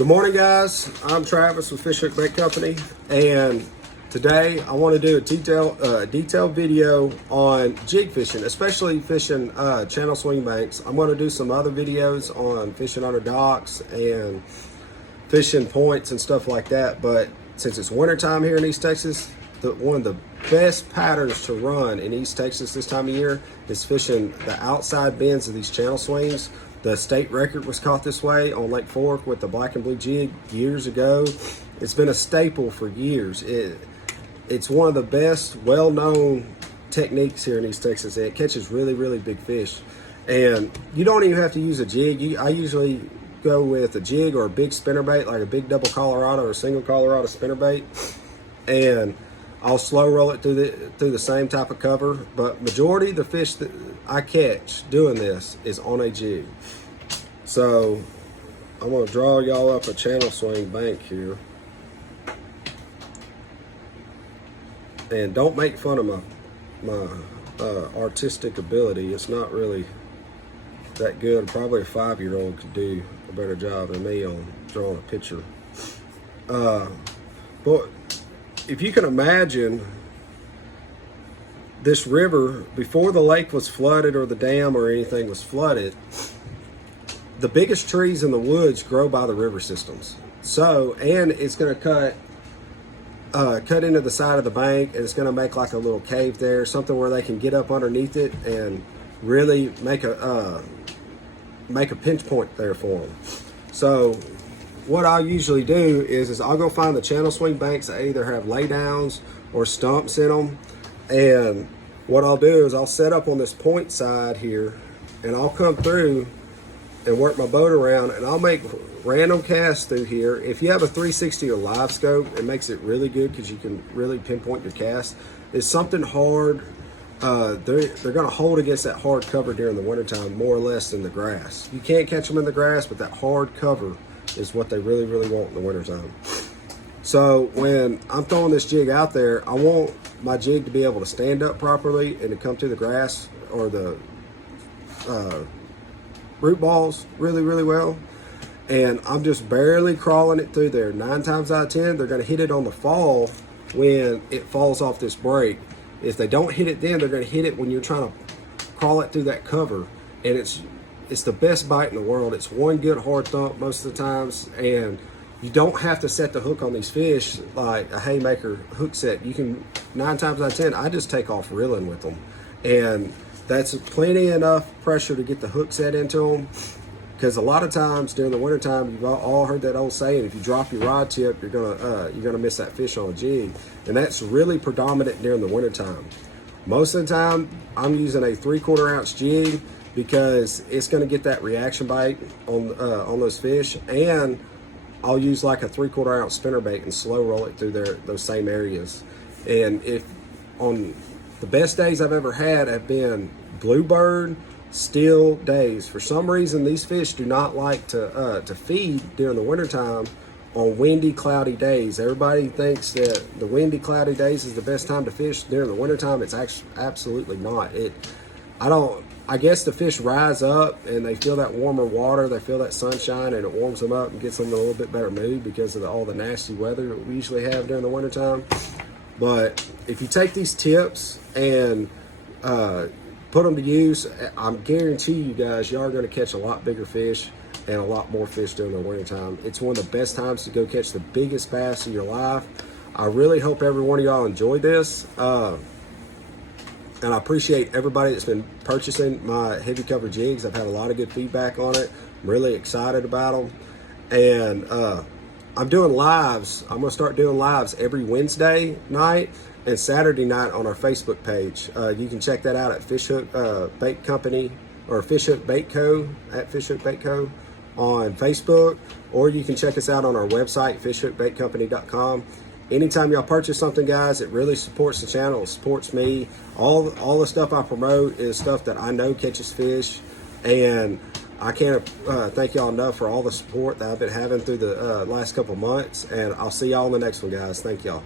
Good morning, guys. I'm Travis with Fish Hook Bait Company, and today I want to do a detailed video on jig fishing, especially fishing channel swing banks. I'm going to do some other videos on fishing under docks and fishing points and stuff like that. But since it's wintertime here in East Texas, one of the best patterns to run in East Texas this time of year is fishing the outside bends of these channel swings. The state record was caught this way on Lake Fork with the black and blue jig years ago. It's been a staple for years. It's one of the best well-known techniques here in East Texas. It catches really, really big fish. And you don't even have to use a jig. I usually go with a jig or a big spinnerbait, like a big double Colorado or a single Colorado spinnerbait. And I'll slow roll it through the same type of cover, but majority of the fish that I catch doing this is on a jig. So I'm gonna draw y'all up a channel swing bank here. And don't make fun of my artistic ability. It's not really that good. Probably a 5-year-old could do a better job than me on drawing a picture. But if you can imagine this river, before the lake was flooded or the dam or anything was flooded, the biggest trees in the woods grow by the river systems. So, and it's going to cut into the side of the bank, and it's going to make like a little cave there, something where they can get up underneath it and really make a pinch point there for them. So what I'll usually do is I'll go find the channel swing banks that either have laydowns or stumps in them. And what I'll do is I'll set up on this point side here, and I'll come through and work my boat around, and I'll make random casts through here. If you have a 360 or live scope, it makes it really good because you can really pinpoint your cast. It's something hard. They're going to hold against that hard cover during the wintertime more or less than the grass. You can't catch them in the grass, but that hard cover is what they really, really want in the wintertime. So when I'm throwing this jig out there, I want my jig to be able to stand up properly and to come through the grass or the root balls really, really well. And I'm just barely crawling it through there. 9 times out of 10, they're going to hit it on the fall when it falls off this break. If they don't hit it then, they're going to hit it when you're trying to crawl it through that cover. And it's the best bite in the world. It's one good hard thump most of the times, and you don't have to set the hook on these fish like a haymaker hook set. You can, 9 times out of 10, I just take off reeling with them, and that's plenty enough pressure to get the hook set into them. Because a lot of times during the wintertime, you've all heard that old saying, if you drop your rod tip, you're gonna miss that fish on a jig. And that's really predominant during the wintertime. Most of the time, I'm using a 3/4 ounce jig because it's gonna get that reaction bite on those fish. And I'll use like a 3/4 ounce spinnerbait and slow roll it through those same areas. And if on the best days I've ever had have been bluebird, still days. For some reason, these fish do not like to feed during the wintertime on windy, cloudy days. Everybody thinks that the windy, cloudy days is the best time to fish. During the wintertime, it's actually absolutely not. I guess the fish rise up and they feel that warmer water, they feel that sunshine, and it warms them up and gets them in a little bit better mood because of all the nasty weather that we usually have during the wintertime. But if you take these tips and put them to use, I guarantee you guys, y'all are going to catch a lot bigger fish and a lot more fish during the wintertime. It's one of the best times to go catch the biggest bass of your life. I really hope every one of y'all enjoyed this. And I appreciate everybody that's been purchasing my heavy cover jigs. I've had a lot of good feedback on it. I'm really excited about them. And I'm doing lives. I'm going to start doing lives every Wednesday night and Saturday night on our Facebook page. You can check that out at Fish Hook Bait Company or Fish Hook Bait Co. at Fish Hook Bait Co. on Facebook. Or you can check us out on our website, fishhookbaitcompany.com. Anytime y'all purchase something, guys, it really supports the channel. It supports me. All the stuff I promote is stuff that I know catches fish, and I can't thank y'all enough for all the support that I've been having through the last couple months. And I'll see y'all in the next one, guys. Thank y'all.